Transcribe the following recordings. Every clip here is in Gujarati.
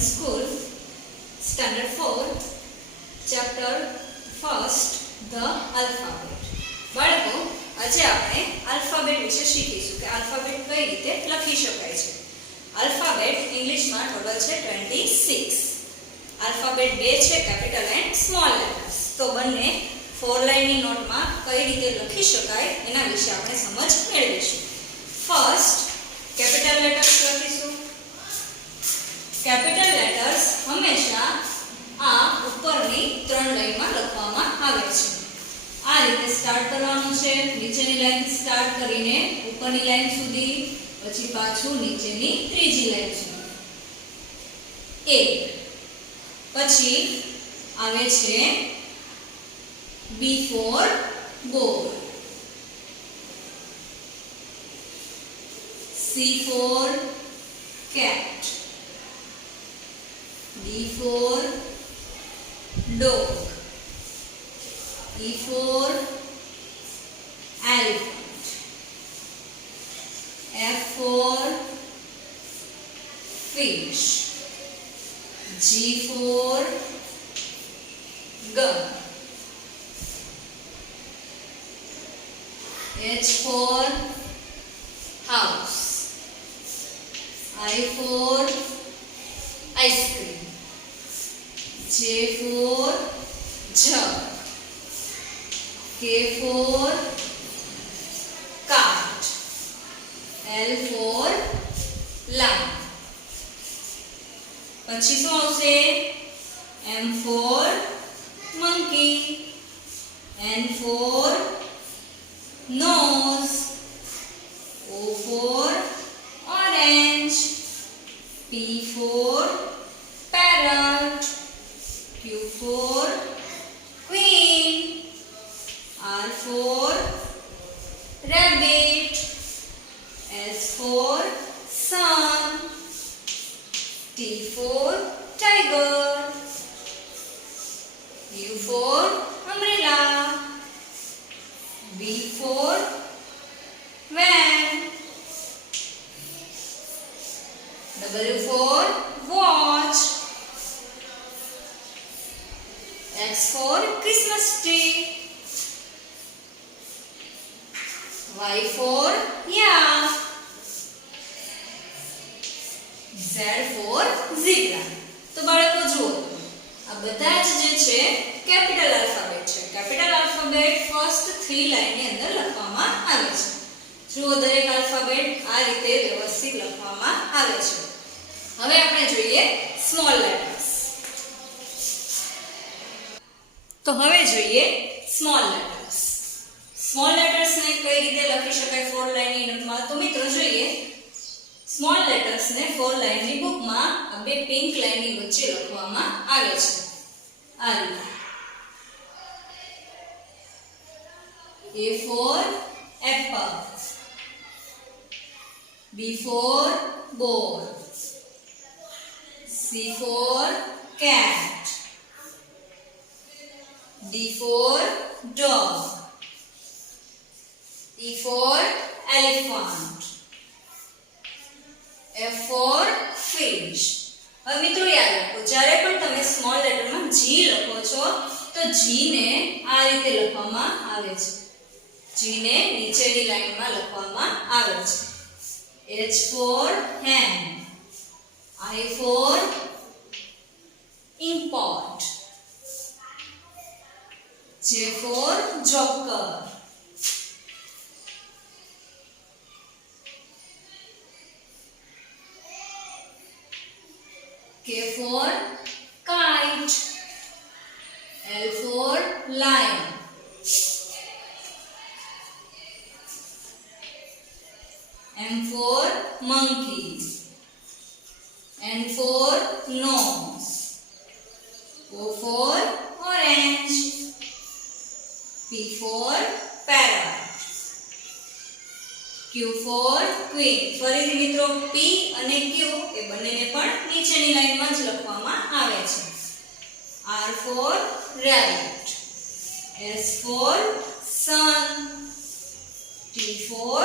School, Standard 4, Chapter 1st, The Alphabet. બાળકો, આજે આપણે આલ્ફાબેટ વિશે શીખીશું કે આલ્ફાબેટ કઈ રીતે લખી શકાય છે. આલ્ફાબેટ ઇંગ્લિશમાં ટોટલ છે 26. આલ્ફાબેટ બે છે, કેપિટલ એન્ડ સ્મોલ લેટર્સ. તો બંને 4 લાઇનની નોટમાં કઈ રીતે લખી શકાય એના વિશે આપણે સમજ મેળવીશું. ફર્સ્ટ કેપિટલ લેટર્સ લખીશું. કેપિટલ લેટર્સ હંમેશા આ ઉપરની 3 લાઈનમાં લખવામાં આવે છે. આ રીતે સ્ટાર્ટ કરવાનું છે, નીચેની લાઈન સ્ટાર્ટ કરીને ઉપરની લાઈન સુધી, પછી પાછું નીચેની ત્રીજી લાઈન સુધી. A પછી આવે છે B for ball, C for cat, D for dog, E for elephant, F for fish, G for gun, H for house, I for ice cream, J for jug, K for kite, L for lion. પછી શું આવશે? M for monkey, N for nose, O for orange, P for parrot, Q for queen, R for rabbit, S for sun, T for tiger, U for umbrella, V for van, W for watch, X for Christmas tree, Y for yak, Z for zebra. તો બાળકો જુઓ, આ બધા જ જે છે કેપિટલ આલ્ફાબેટ છે. કેપિટલ આલ્ફાબેટ ફર્સ્ટ 3 લાઇનની અંદર લખવામાં આવે છે. જુઓ, દરેક આલ્ફાબેટ આ રીતે વ્યવસ્થિત લખવામાં આવે છે. હવે આપણે જોઈએ સ્મોલ લેટર્સ. તો હવે જોઈએ સ્મોલ લેટર્સ. સ્મોલ લેટર્સ ને કઈ રીતે લખી શકાય 4 લાઇનની નોટમાં? તો મિત્રો જોઈએ, સ્મોલ લેટર્સ ને 4 લાઇનની બુકમાં આ બે પિંક લાઇનની વચ્ચે લખવામાં આવે છે. આ રીતે A for apple, B for ball, C for cat, D for dog, E for elephant, F for fish. હવે મિત્રો યાદ રાખો, જ્યારે પણ તમે સ્મોલ લેટરમાં G લખો છો તો G ને આ રીતે લખવામાં આવે છે. G ને નીચેની લાઈનમાં લખવામાં આવે છે. H for hand, I for inkpot, J for joker, K for kite, L for lion, M for monkey, N for nose, O for orange, P for parrot, Q for queen. ફરીથી મિત્રો P અને Q એ બંનેને પણ નીચેની લાઈનમાં જ લખવામાં આવે છે. R for rabbit, S for sun, T for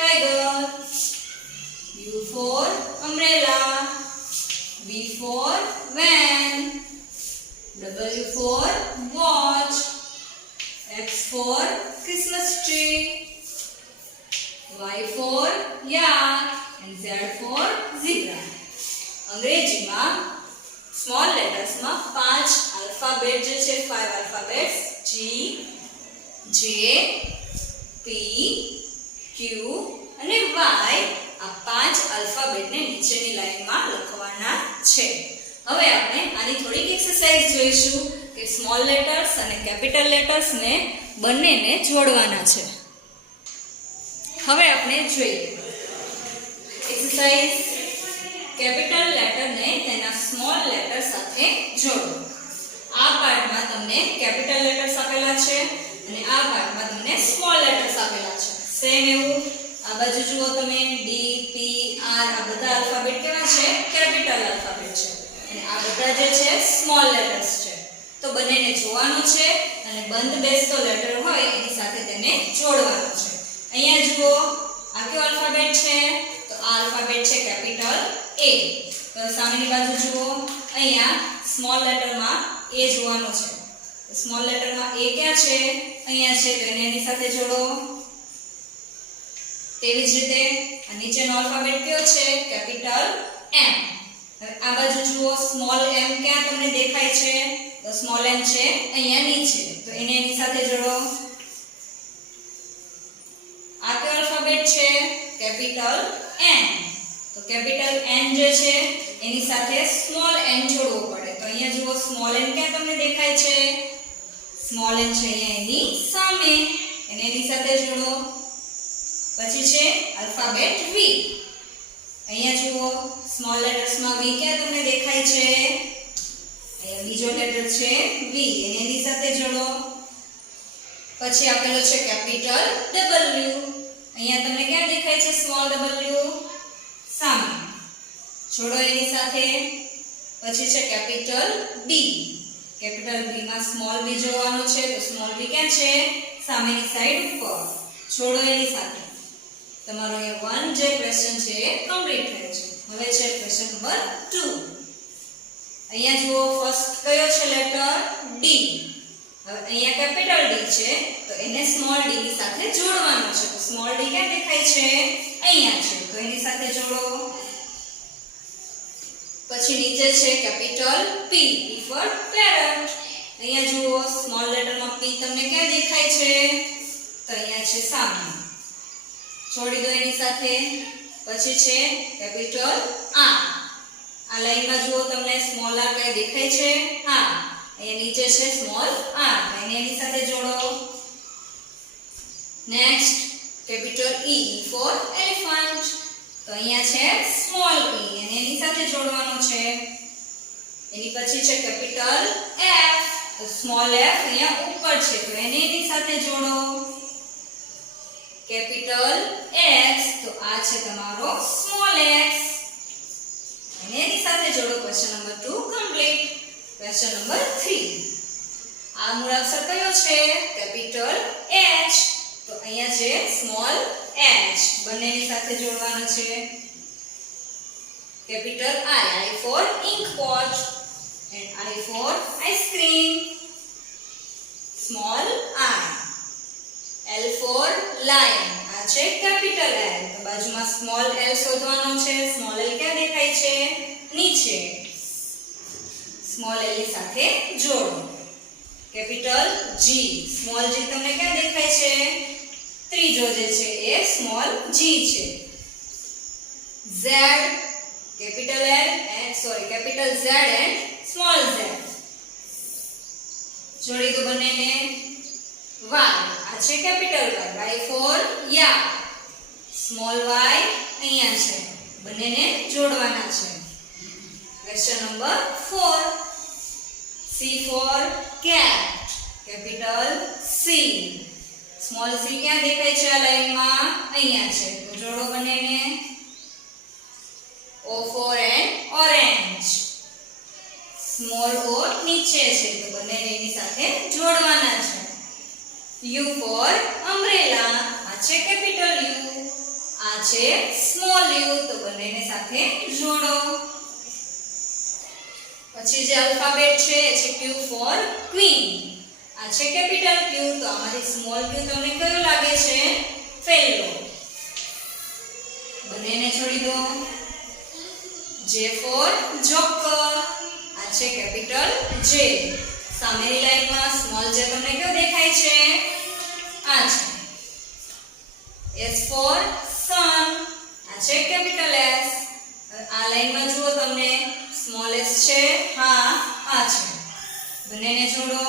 tiger, U for umbrella, V for for watch, X for Christmas tree, Y for yak and Z for zebra. અંગ્રેજીમાં સ્મોલ લેટર્સમાં 5 આલ્ફાબેટ જે છે 5 alphabets G, J, P, Q અને Y આ 5 આલ્ફાબેટને નીચેની લાઈનમાં લખવાના છે. હવે આપણે આની થોડીક એક્સરસાઇઝ જોઈશું કે સ્મોલ લેટર્સ અને કેપિટલ લેટર્સને બંનેને જોડવાના છે. હવે આપણે જોઈએ એક્સરસાઇઝ કેપિટલ લેટરને તેના સ્મોલ લેટર સાથે જોડો. આ પાર્ટમાં તમને કેપિટલ લેટર્સ આપેલા છે અને આ પાર્ટમાં તમને સ્મોલ લેટર્સ આપેલા છે. સેમ એવું આ બાજુ જુઓ તમે D, P, R આ બધા આલ્ફાબેટ કેવા છે? કેપિટલ આલ્ફાબેટ છે અને આ બધા જે છે સ્મોલ લેટર્સ છે. તો બંનેને જોવાનું છે અને બંધ બેસતો લેટર હોય એની સાથે તેને જોડવાનું છે. અહીંયા જુઓ આ કયો આલ્ફાબેટ છે? તો આ આલ્ફાબેટ છે કેપિટલ A. તો સામેની બાજુ જુઓ અહીંયા સ્મોલ લેટરમાં A જોવાનો છે. સ્મોલ લેટરમાં A ક્યાં છે? અહીંયા છે તો એને એની સાથે જોડો. તેવી જ રીતે આ નીચેનો આલ્ફાબેટ કયો છે? Capital M. હવે આ બાજુ જુઓ સ્મોલ m ક્યાં તમને દેખાય છે? તો સ્મોલ m છે અહીંયા નીચે તો એને એની સાથે જોડો. આ કયો આલ્ફાબેટ છે? Capital N. તો કેપિટલ N જે છે એની સાથે સ્મોલ n જોડવો પડે. તો અહીંયા જુઓ સ્મોલ n ક્યાં તમને દેખાય છે? સ્મોલ n છે અહીંયા એની સામે એને એની સાથે જોડો. પછી છે આલ્ફાબેટ V. અહીંયા જુઓ સ્મોલ લેટર્સમાં V ક્યાં તમને દેખાય છે? અહીંયા બીજો લેટર છે V એને એની સાથે જોડો. પછી આપેલો છે કેપિટલ W. અહીંયા તમને ક્યાં દેખાય છે સ્મોલ w? સામે જોડો એની સાથે. પછી છે કેપિટલ B. કેપિટલ B માં સ્મોલ b જોવાનો છે તો સ્મોલ b ક્યાં છે? સામેની સાઈડ ઉપર જોડો એની સાથે. તમારો એ 1 જે ક્વેશ્ચન છે એ કમ્પ્લીટ થયો છે. હવે છે ક્વેશ્ચન નંબર 2. અહીંયા જુઓ ફર્સ્ટ કયો છે લેટર? D. હવે અહીંયા કેપિટલ D છે તો એને સ્મોલ d ની સાથે જોડવાનો છે. તો સ્મોલ d ક્યાં દેખાય છે? અહીંયા છે તો એની સાથે જોડો. પછી નીચે છે capital P. P for parrot. અહીંયા જુઓ સ્મોલ લેટરમાં P તમને ક્યાં દેખાય છે? તો અહીંયા છે સામે જોડી દો એની સાથે. પછી છે કેપિટલ R. આ લાઈનમાં જુઓ તમને સ્મોલ r કઈ દેખાય છે? હા અહીંયા નીચે છે સ્મોલ r એને એની સાથે જોડો. Next capital E for elephant. તો અહીંયા છે સ્મોલ e એને એની સાથે જોડવાનો છે. એની પછી છે કેપિટલ F. તો સ્મોલ f અહીંયા ઉપર છે તો એને એની સાથે જોડો. કેપિટલ X તો આ છે તમારો સ્મોલ x અને એની સાથે જોડો. Question number 2 complete. Question number 3. આ મૂળાક્ષર કયો છે? Capital H. તો અહીંયા છે સ્મોલ h બંનેની સાથે જોડવાનો છે. Capital I for ink pot and I for ice cream. Small I. L for lion. આ છે કેપિટલ L. તો બાજુમાં સ્મોલ l શોધવાનો છે. સ્મોલ l ક્યાં દેખાય છે? નીચે. સ્મોલ l ની સાથે જોડો. Capital G. સ્મોલ g તમને ક્યાં દેખાય છે? ત્રીજો જે છે એ સ્મોલ g છે. Z. Capital L and capital Z and small z. જોડી દો બંનેને. Y. આ છે capital Y. Y for yak. Small y અહીંયા છે બંનેને જોડવાના છે. Question number 4. C for cat. Capital C. Small c ક્યાં દેખાય છે આ લાઈનમાં? અહીંયા છે તો જોડો બંનેને. O for orange. Small o નીચે છે તો બંનેને એની સાથે જોડવાના છે. U for umbrella. આ છે કેપિટલ U. આ છે સ્મોલ u તો બંનેને સાથે જોડો. પછી જે આલ્ફાબેટ છે એ છે Q ફોર ક્વીન. આ છે કેપિટલ Q, તો આમાંથી સ્મોલ q તમને કયો લાગે છે? પહેલો. બંનેને જોડી દો. J for joker. આ છે કેપિટલ J. સામેની લાઈનમાં સ્મોલ j તમને કયો દેખાય છે? આ છે. S ફોર સન. આ છે કેપિટલ S. આ લાઈનમાં જુઓ તમને સ્મોલ s છે. હા, આ છે. બંનેને જોડો.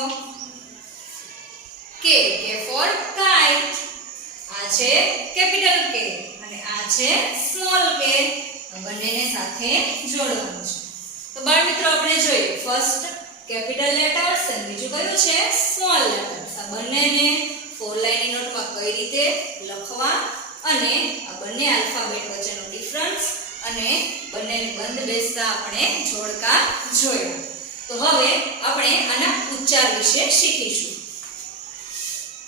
K for kite. આ છે કેપિટલ K અને આ છે સ્મોલ k. બંનેને સાથે જોડવાનું છે. તો બાળ મિત્રો આપણે જોઈએ ફર્સ્ટ કેપિટલ લેટર્સ અને બીજું કયું છે? Small letters. આ બંનેને 4 લાઈનની નોટમાં કઈ રીતે લખવા અને આ બંને આલ્ફાબેટ વચ્ચેનો ડિફરન્સ અને બંનેને બંધ બેસતા આપણે જોડકા જોયા. તો હવે આપણે આના ઉચ્ચાર વિશે શીખીશું.